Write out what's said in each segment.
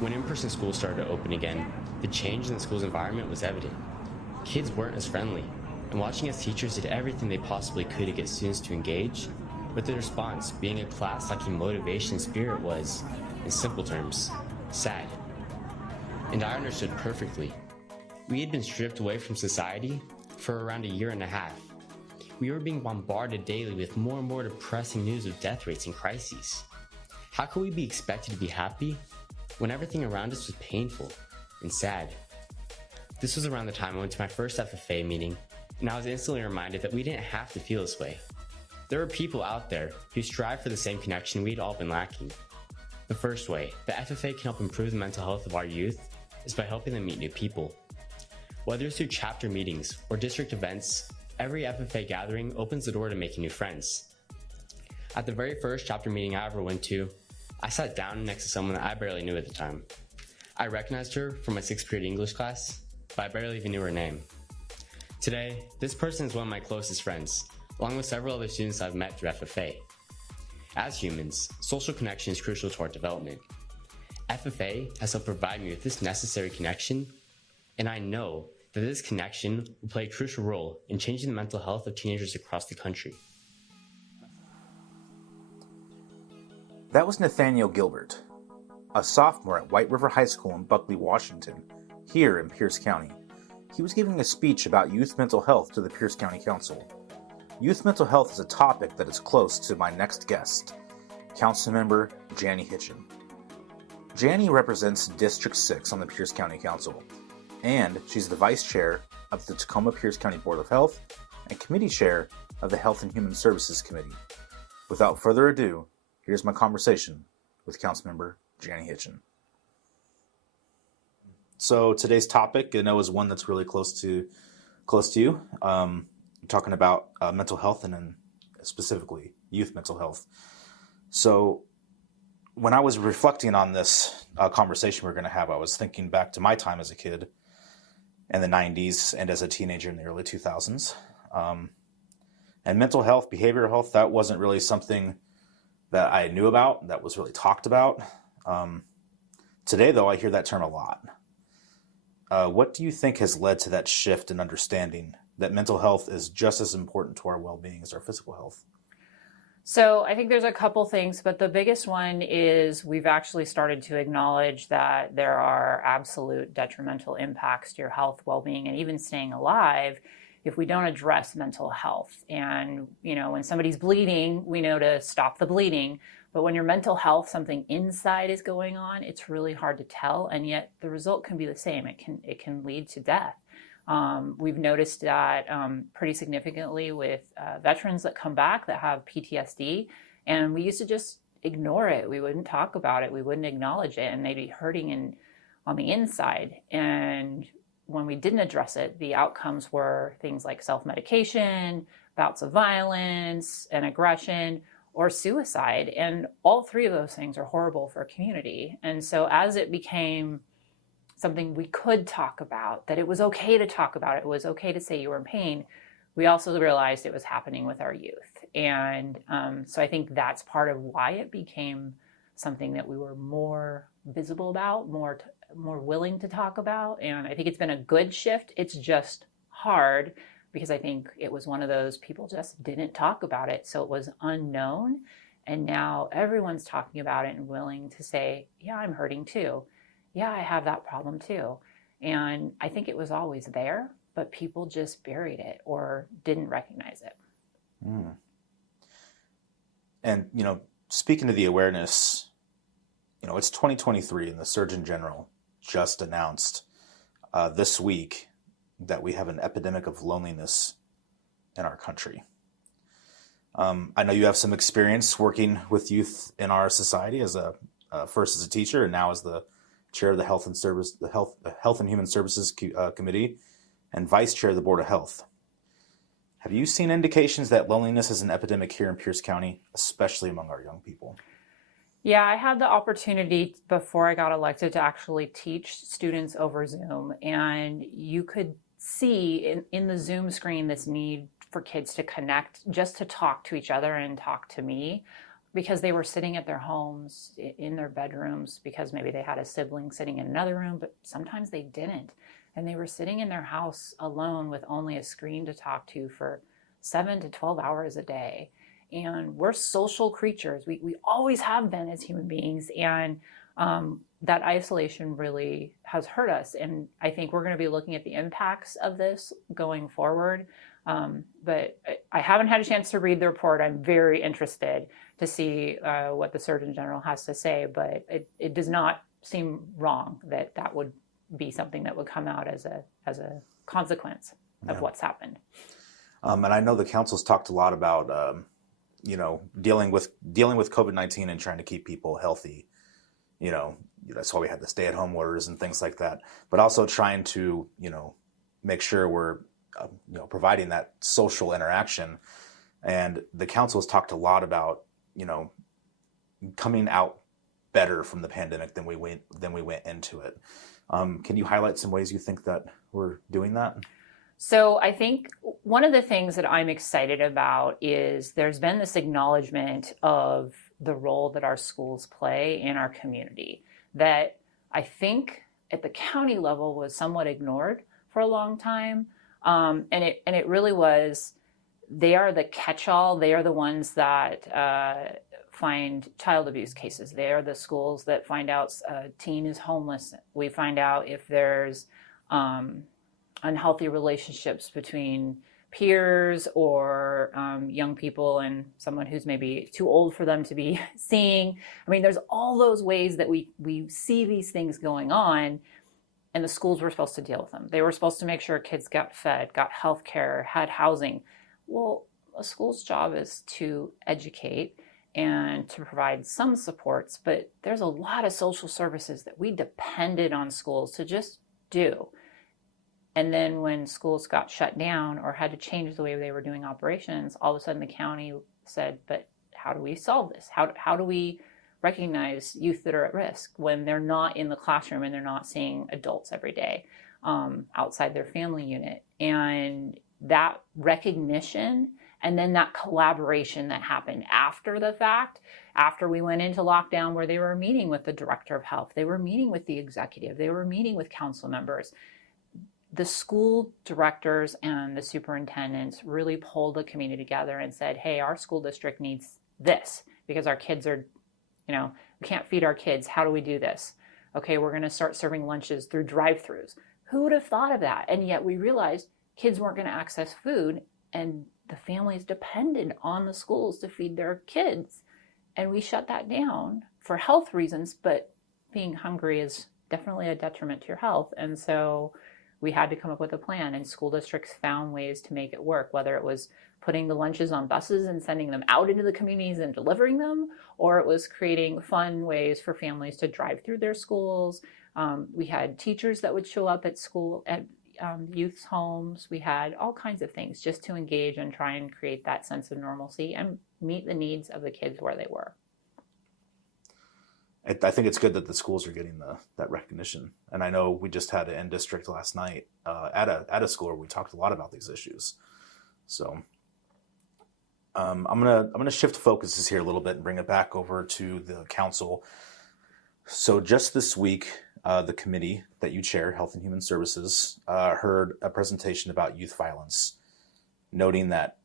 When in-person schools started to open again, the change in the school's environment was evident. Kids weren't as friendly, and watching as teachers did everything they possibly could to get students to engage, but the response, being a class lacking motivation and spirit, was, in simple terms, sad. And I understood perfectly. We had been stripped away from society for around a year and a half. We were being bombarded daily with more and more depressing news of death rates and crises. How could we be expected to be happy when everything around us was painful and sad? This was around the time I went to my first FFA meeting, and I was instantly reminded that we didn't have to feel this way. There are people out there who strive for the same connection we'd all been lacking. The first way the FFA can help improve the mental health of our youth is by helping them meet new people. Whether it's through chapter meetings or district events, every FFA gathering opens the door to making new friends. At the very first chapter meeting I ever went to, I sat down next to someone that I barely knew at the time. I recognized her from my 6th period English class, but I barely even knew her name. Today, this person is one of my closest friends, along with several other students I've met through FFA. As humans, social connection is crucial to our development. FFA has helped provide me with this necessary connection, and I know that this connection will play a crucial role in changing the mental health of teenagers across the country. That was Nathaniel Gilbert, a sophomore at White River High School in Buckley, Washington, here in Pierce County. He was giving a speech about youth mental health to the Pierce County Council. Youth mental health is a topic that is close to my next guest, Councilmember Jani Hitchen. Jani represents District 6 on the Pierce County Council, and she's the Vice Chair of the Tacoma-Pierce County Board of Health and Committee Chair of the Health and Human Services Committee. Without further ado, here's my conversation with Councilmember Jani Hitchen. So today's topic, I know, is one that's really close to you. Talking about mental health and then specifically youth mental health. So when I was reflecting on this conversation we're going to have, I was thinking back to my time as a kid in the 90s and as a teenager in the early 2000s. And mental health, behavioral health, that wasn't really something that I knew about, that was really talked about. Today, though, I hear that term a lot. What do you think has led to that shift in understanding that mental health is just as important to our well-being as our physical health? So I think there's a couple things, but the biggest one is we've actually started to acknowledge that there are absolute detrimental impacts to your health, well-being, and even staying alive if we don't address mental health. And, when somebody's bleeding, we know to stop the bleeding. But when your mental health, something inside is going on, it's really hard to tell. And yet the result can be the same. It can lead to death. We've noticed that pretty significantly with veterans that come back that have PTSD, and we used to just ignore it. We wouldn't talk about it. We wouldn't acknowledge it, and they'd be hurting on the inside. And when we didn't address it, the outcomes were things like self-medication, bouts of violence and aggression, or suicide. And all three of those things are horrible for a community. And so as it became something we could talk about, that it was okay to talk about it was okay to say you were in pain, we also realized it was happening with our youth. And so I think that's part of why it became something that we were more visible about, more willing to talk about. And I think it's been a good shift. It's just hard because I think it was one of those people just didn't talk about it. So it was unknown. And now everyone's talking about it and willing to say, yeah, I'm hurting too. Yeah, I have that problem too. And I think it was always there, but people just buried it or didn't recognize it. Mm. And, speaking to the awareness, it's 2023 and the Surgeon General just announced this week that we have an epidemic of loneliness in our country. I know you have some experience working with youth in our society first as a teacher and now as the chair of the Health and Human Services Committee and vice chair of the Board of Health. Have you seen indications that loneliness is an epidemic here in Pierce County, especially among our young people? Yeah, I had the opportunity before I got elected to actually teach students over Zoom, and you could see in the Zoom screen this need for kids to connect, just to talk to each other and talk to me. because they were sitting at their homes in their bedrooms because maybe they had a sibling sitting in another room, but sometimes they didn't. And they were sitting in their house alone with only a screen to talk to for 7 to 12 hours a day. And we're social creatures. We always have been as human beings. And that isolation really has hurt us. And I think we're going to be looking at the impacts of this going forward. But I haven't had a chance to read the report. I'm very interested to see what the Surgeon General has to say, but it does not seem wrong that would be something that would come out as a consequence of what's happened. And I know the council's talked a lot about dealing with COVID-19 and trying to keep people healthy. That's why we had the stay-at-home orders and things like that. But also trying to make sure we're providing that social interaction. And the council has talked a lot about coming out better from the pandemic than we went into it. Can you highlight some ways you think that we're doing that? So I think one of the things that I'm excited about is there's been this acknowledgement of the role that our schools play in our community that I think at the county level was somewhat ignored for a long time. And it really was, they are the catch-all. They are the ones that find child abuse cases. They are the schools that find out a teen is homeless. We find out if there's unhealthy relationships between peers or young people and someone who's maybe too old for them to be seeing. I mean, there's all those ways that we see these things going on, and the schools were supposed to deal with them. They were supposed to make sure kids got fed, got health care, had housing. Well, a school's job is to educate and to provide some supports, but there's a lot of social services that we depended on schools to just do. And then when schools got shut down or had to change the way they were doing operations, all of a sudden the county said, but how do we solve this? How do we recognize youth that are at risk when they're not in the classroom and they're not seeing adults every day outside their family unit? And that recognition and then that collaboration that happened after the fact, after we went into lockdown, where they were meeting with the director of health, they were meeting with the executive, they were meeting with council members. The school directors and the superintendents really pulled the community together and said, hey, our school district needs this because our kids are, we can't feed our kids. How do we do this? Okay, we're going to start serving lunches through drive-thrus. Who would have thought of that? And yet we realized kids weren't going to access food and the families depended on the schools to feed their kids. And we shut that down for health reasons, but being hungry is definitely a detriment to your health. And so we had to come up with a plan, and school districts found ways to make it work, whether it was putting the lunches on buses and sending them out into the communities and delivering them, or it was creating fun ways for families to drive through their schools. We had teachers that would show up at school, at youth's homes. We had all kinds of things just to engage and try and create that sense of normalcy and meet the needs of the kids where they were. I think it's good that the schools are getting that recognition. And I know we just had an in district last night at a school where we talked a lot about these issues. So I'm gonna shift focuses here a little bit and bring it back over to the council. So just this week, the committee that you chair, Health and Human Services, heard a presentation about youth violence, noting that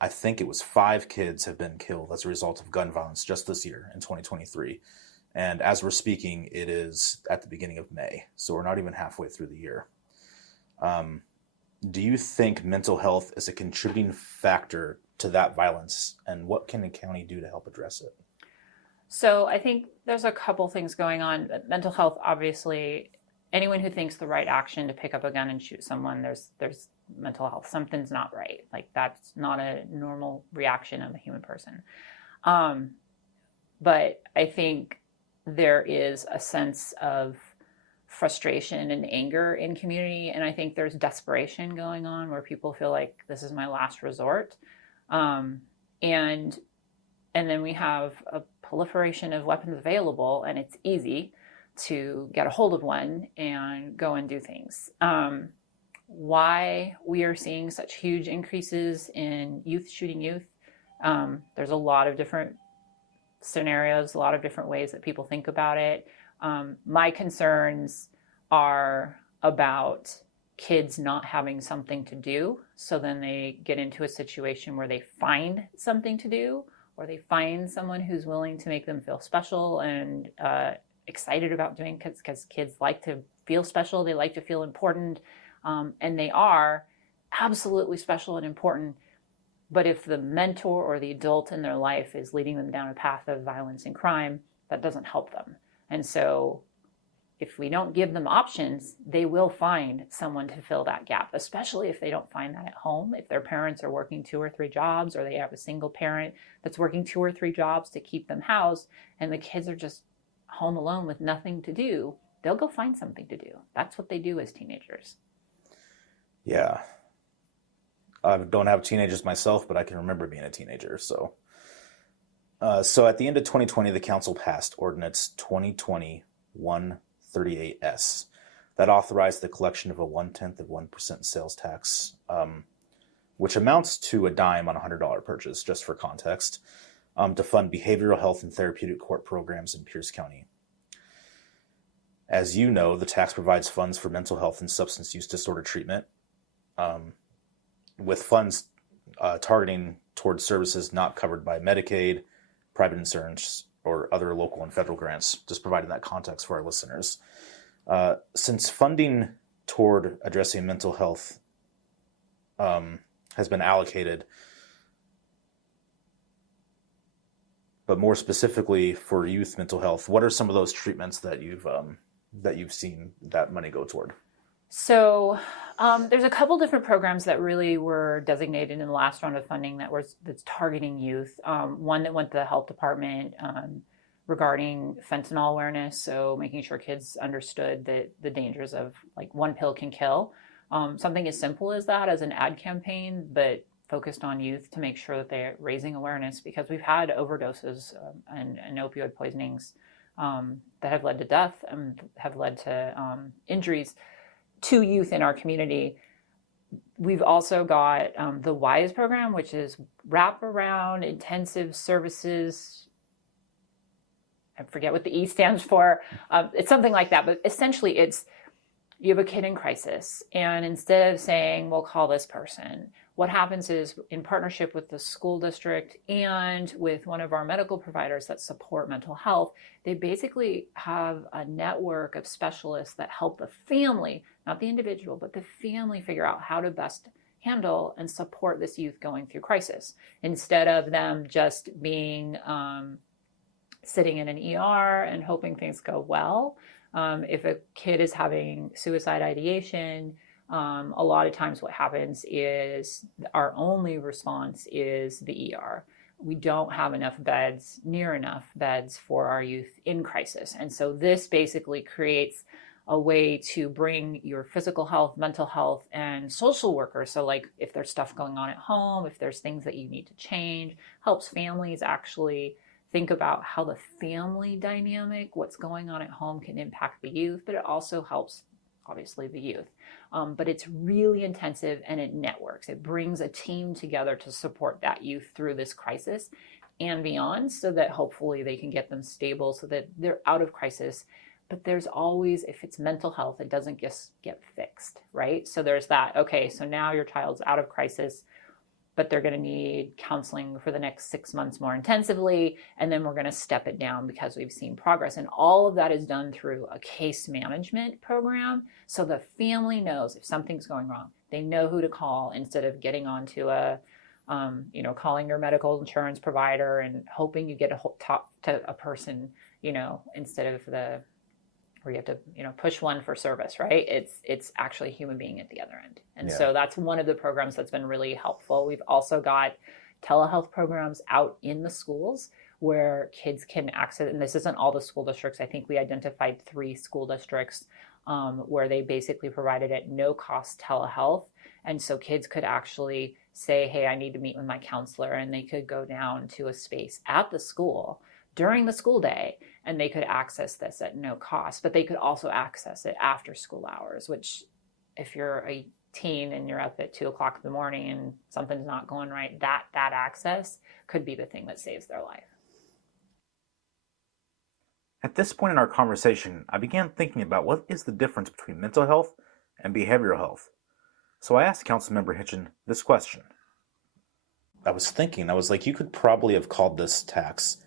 I think it was 5 kids have been killed as a result of gun violence just this year in 2023. And as we're speaking, it is at the beginning of May, so we're not even halfway through the year. Do you think mental health is a contributing factor to that violence, and what can the county do to help address it? So I think there's a couple things going on. Mental health, obviously, anyone who thinks the right action to pick up a gun and shoot someone, there's mental health. Something's not right. Like, that's not a normal reaction of a human person. But I think there is a sense of frustration and anger in community, and I think there's desperation going on where people feel like this is my last resort. And then we have a proliferation of weapons available, and it's easy to get a hold of one and go and do things. Why we are seeing such huge increases in youth shooting youth, there's a lot of different scenarios, a lot of different ways that people think about it. My concerns are about kids not having something to do. So then they get into a situation where they find something to do, or they find someone who's willing to make them feel special and excited about doing, because kids like to feel special, they like to feel important, and they are absolutely special and important. But if the mentor or the adult in their life is leading them down a path of violence and crime, that doesn't help them. And so if we don't give them options, they will find someone to fill that gap, especially if they don't find that at home. If their parents are working 2 or 3 jobs, or they have a single parent that's working 2 or 3 jobs to keep them housed, and the kids are just home alone with nothing to do, they'll go find something to do. That's what they do as teenagers. Yeah. I don't have teenagers myself, but I can remember being a teenager. So at the end of 2020, the council passed Ordinance 2020-138S that authorized the collection of a 0.1% sales tax, which amounts to a dime on a $100 purchase, just for context, to fund behavioral health and therapeutic court programs in Pierce County. As you know, the tax provides funds for mental health and substance use disorder treatment, with funds targeting towards services not covered by Medicaid, private insurance, or other local and federal grants, just providing that context for our listeners. Since funding toward addressing mental health has been allocated, but more specifically for youth mental health, what are some of those treatments that you've seen that money go toward? So there's a couple different programs that really were designated in the last round of funding that's targeting youth. One that went to the health department regarding fentanyl awareness, so making sure kids understood that the dangers of, like, one pill can kill. Something as simple as that, as an ad campaign, but focused on youth to make sure that they're raising awareness, because we've had overdoses and opioid poisonings that have led to death and have led to injuries to youth in our community. We've also got the WISE program, which is Wraparound Intensive Services. I forget what the E stands for. It's something like that, but essentially it's, you have a kid in crisis, and instead of saying, we'll call this person, what happens is, in partnership with the school district and with one of our medical providers that support mental health, they basically have a network of specialists that help the family, not the individual, but the family, figure out how to best handle and support this youth going through crisis, instead of them just being sitting in an ER and hoping things go well. If a kid is having suicide ideation, a lot of times what happens is our only response is the ER. We don't have enough beds, near enough beds for our youth in crisis. And so this basically creates a way to bring your physical health, mental health, and social workers. So, like, if there's stuff going on at home, if there's things that you need to change, helps families actually think about how the family dynamic, what's going on at home, can impact the youth, but it also helps, obviously, the youth. But it's really intensive, and it networks. It brings a team together to support that youth through this crisis and beyond, so that hopefully they can get them stable so that they're out of crisis. But there's always, if it's mental health, it doesn't just get fixed, right? So there's that, okay, so now your child's out of crisis, but they're going to need counseling for the next 6 months more intensively, and then we're going to step it down because we've seen progress. And all of that is done through a case management program, so the family knows if something's going wrong. They know who to call, instead of getting onto calling your medical insurance provider and hoping you get talk to a person, instead of where you have to, push one for service, right? It's actually a human being at the other end. And so that's one of the programs that's been really helpful. We've also got telehealth programs out in the schools where kids can access, and this isn't all the school districts. I think we identified 3 school districts where they basically provided at no cost telehealth. And so kids could actually say, hey, I need to meet with my counselor, and they could go down to a space at the school during the school day, and they could access this at no cost. But they could also access it after school hours, which, if you're a teen and you're up at 2:00 in the morning and something's not going right, that access could be the thing that saves their life. At this point in our conversation, I began thinking about what is the difference between mental health and behavioral health. So I asked Councilmember Hitchen this question. I was like, you could probably have called this tax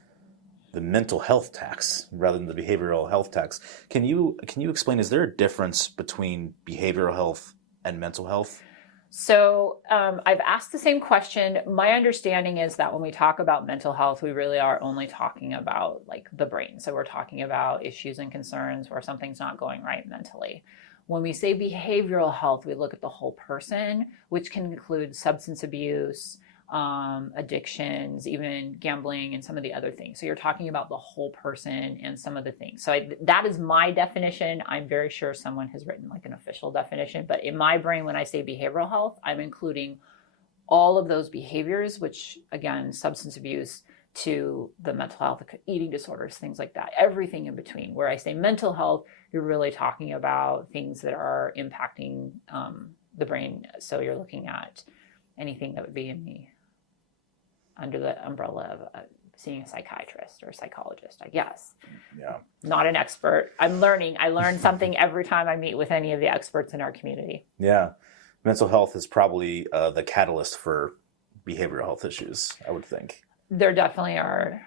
the mental health tax rather than the behavioral health tax. Can you explain, is there a difference between behavioral health and mental health? So I've asked the same question. My understanding is that when we talk about mental health, we really are only talking about like the brain. So we're talking about issues and concerns where something's not going right mentally. When we say behavioral health, we look at the whole person, which can include substance abuse, addictions, even gambling, and some of the other things. So you're talking about the whole person and some of the things. So that is my definition. I'm very sure someone has written like an official definition, but in my brain, when I say behavioral health, I'm including all of those behaviors, which again, substance abuse to the mental health, eating disorders, things like that, everything in between. Where I say mental health, you're really talking about things that are impacting the brain. So you're looking at anything that would be under the umbrella of seeing a psychiatrist or a psychologist, I guess. Yeah. Not an expert. I'm learning. I learn something every time I meet with any of the experts in our community. Yeah. Mental health is probably the catalyst for behavioral health issues, I would think. There definitely are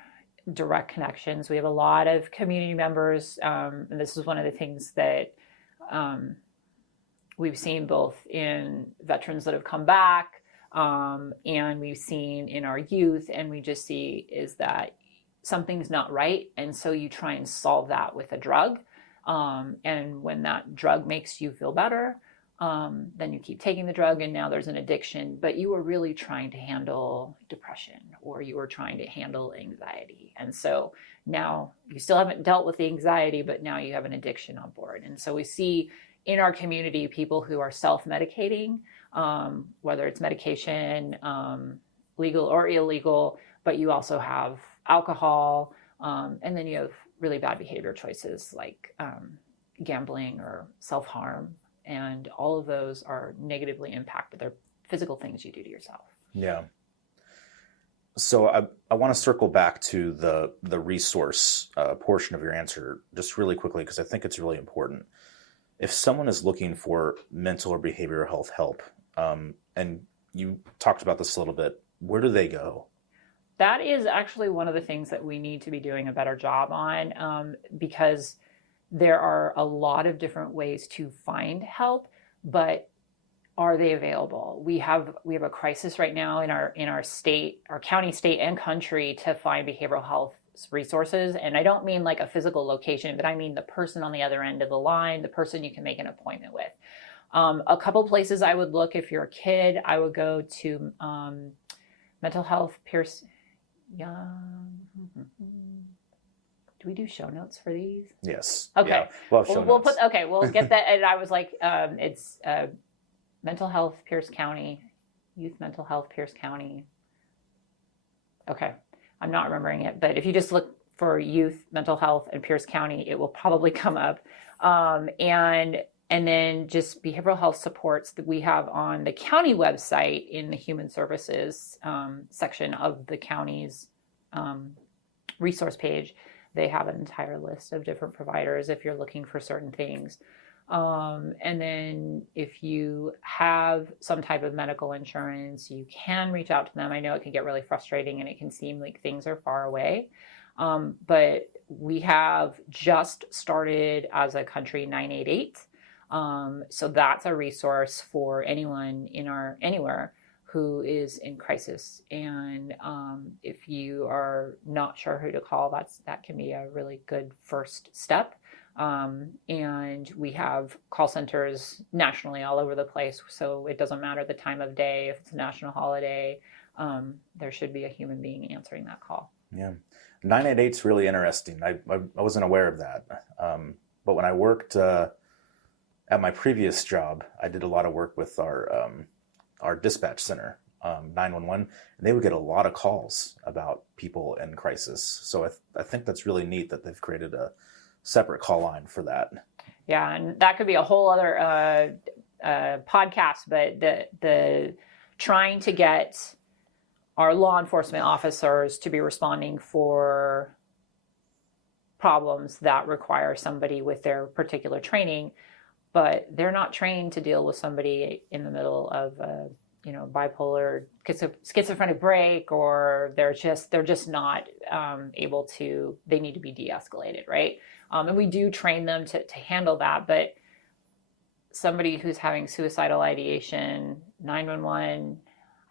direct connections. We have a lot of community members, and this is one of the things that we've seen both in veterans that have come back, and we've seen in our youth, and we just see is that something's not right, and so you try and solve that with a drug, and when that drug makes you feel better, then you keep taking the drug, and now there's an addiction, but you were really trying to handle depression, or you were trying to handle anxiety, and so now you still haven't dealt with the anxiety, but now you have an addiction on board. And so we see in our community people who are self-medicating, whether it's medication, legal or illegal, but you also have alcohol, and then you have really bad behavior choices like gambling or self-harm, and all of those are negatively impacted. They're physical things you do to yourself. Yeah. So I want to circle back to the resource portion of your answer just really quickly, because I think it's really important. If someone is looking for mental or behavioral health help, and you talked about this a little bit, where do they go? That is actually one of the things that we need to be doing a better job on, because there are a lot of different ways to find help, but are they available? We have a crisis right now in our state, our county, state, and country to find behavioral health resources. And I don't mean like a physical location, but I mean the person on the other end of the line, the person you can make an appointment with. A couple places I would look if you're a kid, I would go to Mental Health Pierce. Do we do show notes for these? Yes. Okay. Yeah. We'll get that. And I was like, it's Mental Health Pierce County, Youth Mental Health Pierce County. Okay. I'm not remembering it, but if you just look for youth mental health in Pierce County, it will probably come up. And then just behavioral health supports that we have on the county website in the human services section of the county's resource page. They have an entire list of different providers if you're looking for certain things. And then if you have some type of medical insurance, you can reach out to them. I know it can get really frustrating and it can seem like things are far away. But we have just started as a country 988. So that's a resource for anyone anywhere who is in crisis. And if you are not sure who to call, that can be a really good first step. And we have call centers nationally all over the place. So it doesn't matter the time of day, if it's a national holiday, there should be a human being answering that call. Yeah. 988 is really interesting. I wasn't aware of that. But when I worked at my previous job, I did a lot of work with our dispatch center, 911, and they would get a lot of calls about people in crisis. So I think that's really neat that they've created a separate call line for that. Yeah, and that could be a whole other podcast, but the trying to get our law enforcement officers to be responding for problems that require somebody with their particular training, but they're not trained to deal with somebody in the middle of bipolar schizophrenic break, or they're just not able to. They need to be de-escalated, right? And we do train them to handle that, but somebody who's having suicidal ideation, 911,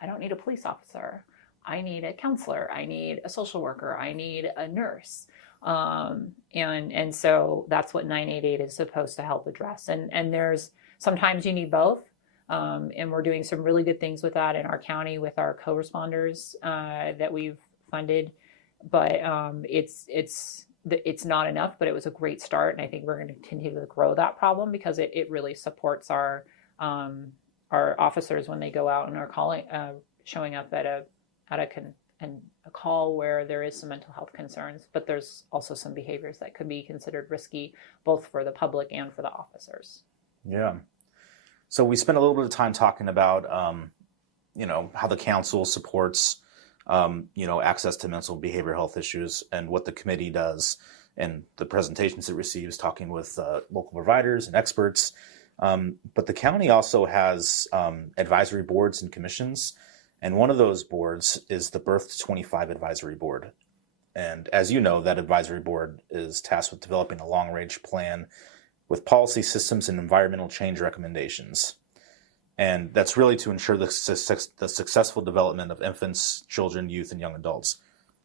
I don't need a police officer. I need a counselor. I need a social worker. I need a nurse. And so that's what 988 is supposed to help address. And there's sometimes you need both. And we're doing some really good things with that in our county with our co-responders that we've funded. But it's not enough, but it was a great start. And I think we're going to continue to grow that problem because it really supports our officers when they go out and are calling, showing up at a call where there is some mental health concerns, but there's also some behaviors that could be considered risky, both for the public and for the officers. Yeah. So we spent a little bit of time talking about, how the council supports, access to mental behavioral health issues and what the committee does and the presentations it receives, talking with local providers and experts. But the county also has advisory boards and commissions. And one of those boards is the Birth to 25 Advisory Board. And as you know, that advisory board is tasked with developing a long-range plan with policy systems and environmental change recommendations. And that's really to ensure the successful development of infants, children, youth, and young adults,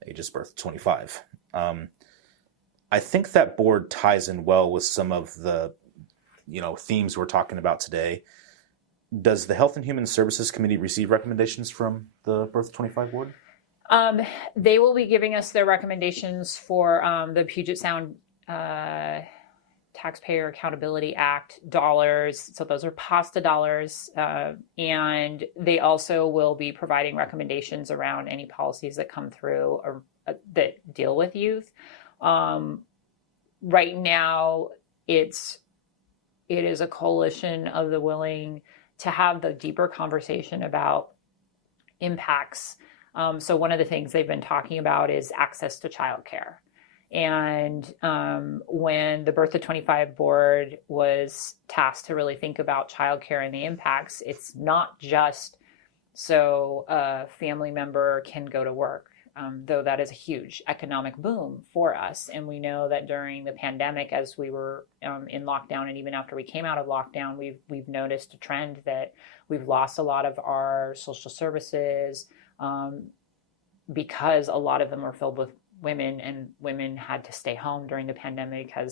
ages birth to 25. I think that board ties in well with some of the, themes we're talking about today. Does the Health and Human Services Committee receive recommendations from the Birth to 25 board? They will be giving us their recommendations for the Puget Sound Taxpayer Accountability Act dollars. So those are PASTA dollars. And they also will be providing recommendations around any policies that come through or that deal with youth. Right now, it is a coalition of the willing to have the deeper conversation about impacts. So one of the things they've been talking about is access to childcare. And when the Birth to 25 board was tasked to really think about childcare and the impacts, it's not just so a family member can go to work, though that is a huge economic boom for us. And we know that during the pandemic, as we were in lockdown, and even after we came out of lockdown, we've noticed a trend that we've lost a lot of our social services because a lot of them were filled with women, and women had to stay home during the pandemic and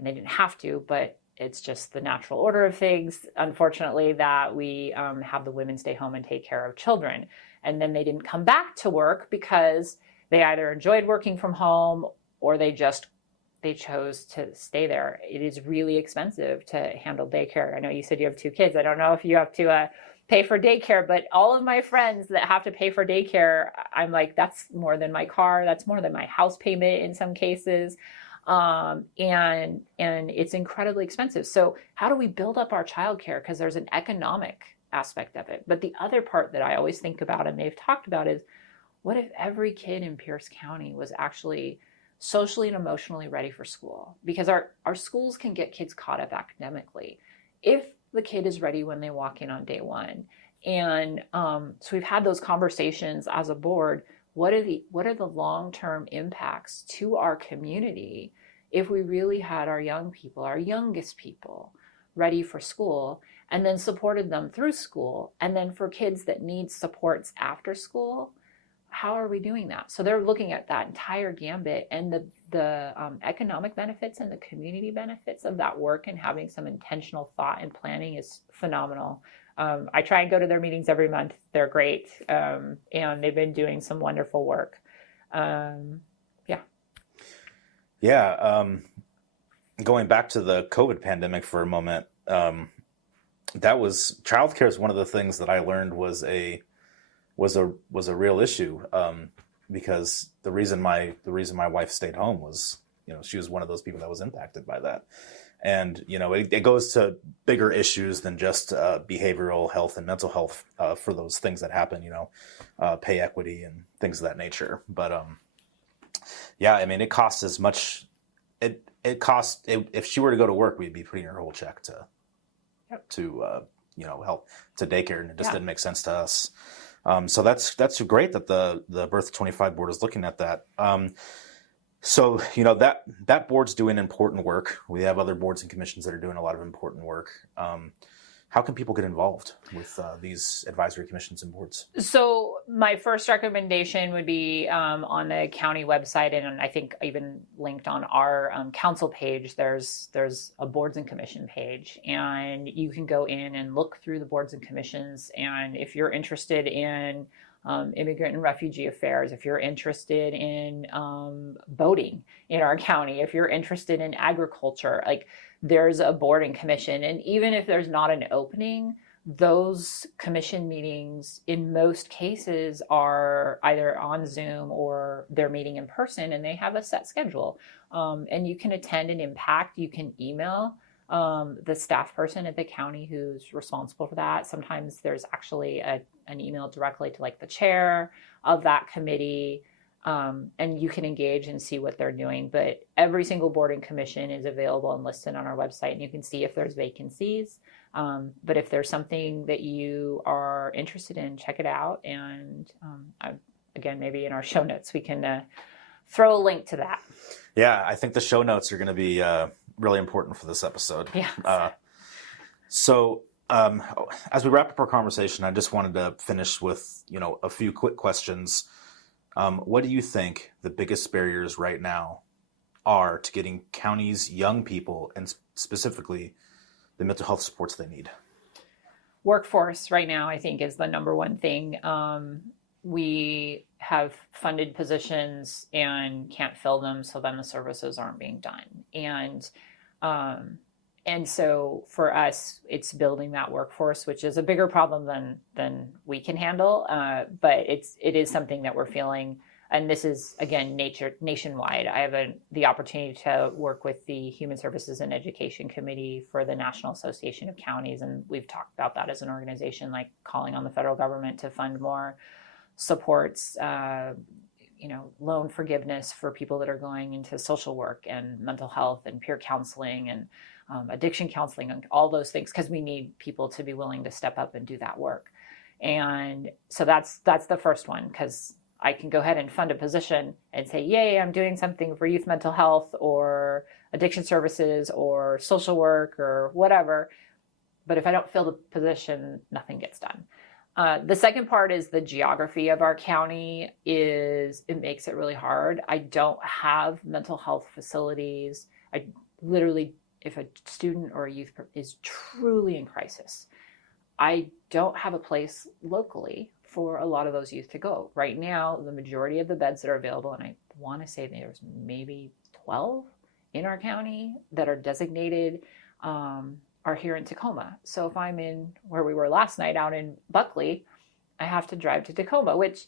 they didn't have to, but it's just the natural order of things, unfortunately, that we have the women stay home and take care of children. And then they didn't come back to work because they either enjoyed working from home or they chose to stay there. It is really expensive to handle daycare. I know you said you have 2 kids. I don't know if you have to pay for daycare, but all of my friends that have to pay for daycare, I'm like, that's more than my car. That's more than my house payment in some cases. And it's incredibly expensive. So how do we build up our childcare? Because there's an economic aspect of it. But the other part that I always think about, and they've talked about, is what if every kid in Pierce County was actually socially and emotionally ready for school? Because our schools can get kids caught up academically if the kid is ready when they walk in on day one. And so we've had those conversations as a board. What are the long-term impacts to our community if we really had our young people, our youngest people, ready for school, and then supported them through school? And then for kids that need supports after school, how are we doing that? So they're looking at that entire gambit, and the economic benefits and the community benefits of that work, and having some intentional thought and planning is phenomenal. I try and go to their meetings every month. They're great. And they've been doing some wonderful work. Going back to the COVID pandemic for a moment, childcare is one of the things that I learned was a real issue, because the reason my wife stayed home was, she was one of those people that was impacted by that. And, it goes to bigger issues than just behavioral health and mental health for those things that happen, pay equity and things of that nature. But, it costs as much it costs, if she were to go to work, we'd be putting her whole check to help to daycare, and it just didn't make sense to us. So that's great that the Birth 25 board is looking at that. So that board's doing important work. We have other boards and commissions that are doing a lot of important work. How can people get involved with these advisory commissions and boards? So my first recommendation would be on the county website, and I think even linked on our council page, there's a boards and commission page, and you can go in and look through the boards and commissions. And if you're interested in immigrant and refugee affairs, if you're interested in boating in our county, if you're interested in agriculture, like, there's a board and commission. And even if there's not an opening, those commission meetings in most cases are either on Zoom or they're meeting in person, and they have a set schedule. And you can attend and impact. You can email the staff person at the county who's responsible for that. Sometimes there's actually an email directly to like the chair of that committee. And you can engage and see what they're doing. But every single board and commission is available and listed on our website, and you can see if there's vacancies. But if there's something that you are interested in, check it out. And again, maybe in our show notes, we can throw a link to that. Yeah, I think the show notes are going to be really important for this episode. Yeah. So as we wrap up our conversation, I just wanted to finish with a few quick questions. What do you think the biggest barriers right now are to getting counties' young people, and specifically the mental health supports they need? Workforce right now, I think, is the number one thing. We have funded positions and can't fill them, so then the services aren't being done. And so for us, it's building that workforce, which is a bigger problem than we can handle. But it is something that we're feeling. And this is, again, nationwide. I have the opportunity to work with the Human Services and Education Committee for the National Association of Counties. And we've talked about that as an organization, like calling on the federal government to fund more supports, loan forgiveness for people that are going into social work and mental health and peer counseling and addiction counseling and all those things, because we need people to be willing to step up and do that work. And so that's the first one, because I can go ahead and fund a position and say, yay, I'm doing something for youth mental health or addiction services or social work or whatever. But if I don't fill the position, nothing gets done. The second part is the geography of our county. It makes it really hard. I don't have mental health facilities. I literally, if a student or a youth is truly in crisis, I don't have a place locally for a lot of those youth to go. Right now, the majority of the beds that are available, and I want to say there's maybe 12 in our county that are designated, are here in Tacoma. So if I'm in where we were last night out in Buckley, I have to drive to Tacoma, which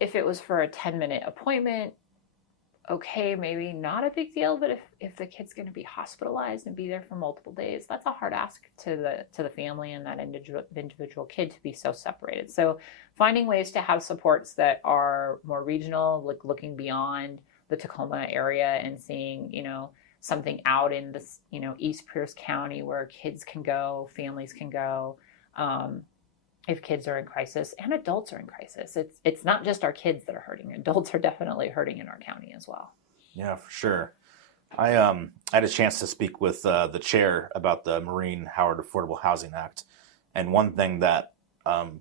if it was for a 10-minute appointment, okay, maybe not a big deal. But if the kid's going to be hospitalized and be there for multiple days, that's a hard ask to the family and that individual kid to be so separated. So finding ways to have supports that are more regional, like looking beyond the Tacoma area and seeing, something out in this, East Pierce County where kids can go, families can go, if kids are in crisis and adults are in crisis. It's not just our kids that are hurting. Adults are definitely hurting in our county as well. Yeah, for sure. I had a chance to speak with the chair about the Maureen Howard Affordable Housing Act. And one thing that kind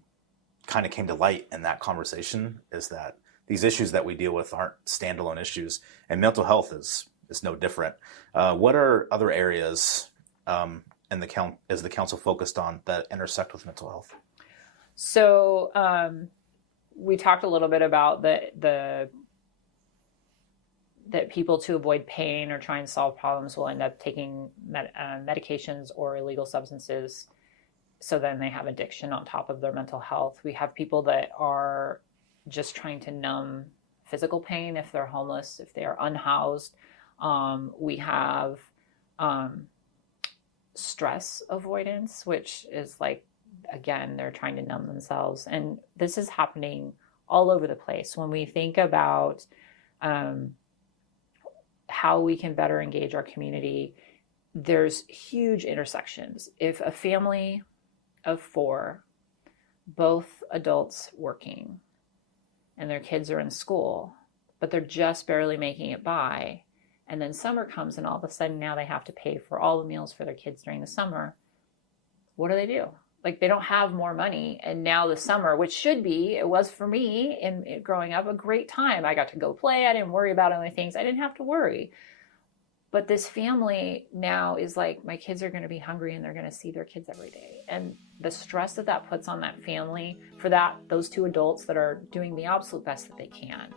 of came to light in that conversation is that these issues that we deal with aren't standalone issues, and mental health is no different. What are other areas is the council focused on that intersect with mental health? So we talked a little bit about that people, to avoid pain or try and solve problems, will end up taking medications or illegal substances. So then they have addiction on top of their mental health. We have people that are just trying to numb physical pain if they're homeless, if they are unhoused. We have stress avoidance, which is like, again, they're trying to numb themselves. And this is happening all over the place. When we think about how how we can better engage our community, there's huge intersections. If a family of 4, both adults working, and their kids are in school, but they're just barely making it by, and then summer comes and all of a sudden now they have to pay for all the meals for their kids during the summer, what do? Like, they don't have more money, and now the summer, which should be, it was for me in growing up, a great time. I got to go play. I didn't worry about other things. I didn't have to worry. But this family now is like, my kids are going to be hungry and they're going to see their kids every day. And the stress that that puts on that family, for those 2 adults that are doing the absolute best that they can.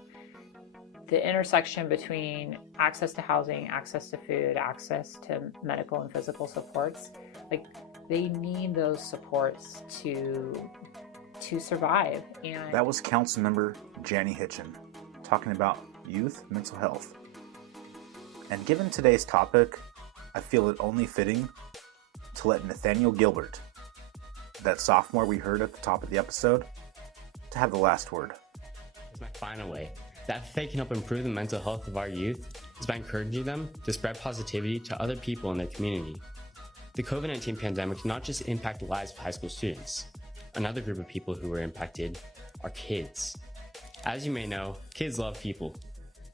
The intersection between access to housing, access to food, access to medical and physical supports, like, they need those supports to survive. And that was Councilmember Jani Hitchen talking about youth mental health. And given today's topic, I feel it only fitting to let Nathaniel Gilbert, that sophomore we heard at the top of the episode, to have the last word. It's my final way that they can help improve the mental health of our youth is by encouraging them to spread positivity to other people in their community. The COVID-19 pandemic did not just impact the lives of high school students. Another group of people who were impacted are kids. As you may know, kids love people.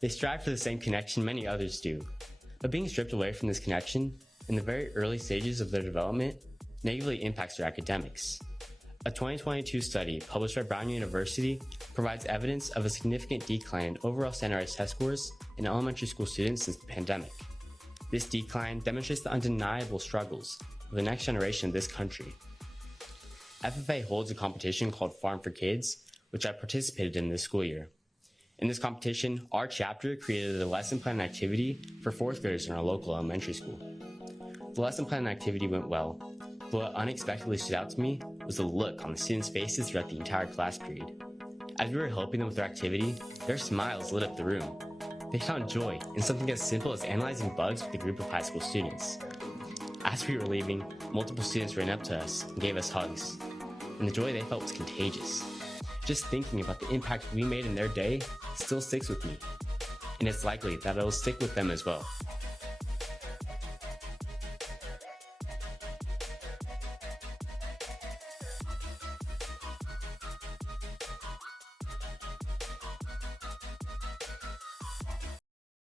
They strive for the same connection many others do. But being stripped away from this connection in the very early stages of their development negatively impacts their academics. A 2022 study published by Brown University provides evidence of a significant decline in overall standardized test scores in elementary school students since the pandemic. This decline demonstrates the undeniable struggles of the next generation of this country. FFA holds a competition called Farm for Kids, which I participated in this school year. In this competition, our chapter created a lesson plan activity for 4th graders in our local elementary school. The lesson plan activity went well, but what unexpectedly stood out to me was the look on the students' faces throughout the entire class period. As we were helping them with their activity, their smiles lit up the room. They found joy in something as simple as analyzing bugs with a group of high school students. As we were leaving, multiple students ran up to us and gave us hugs, and the joy they felt was contagious. Just thinking about the impact we made in their day still sticks with me, and it's likely that it will stick with them as well.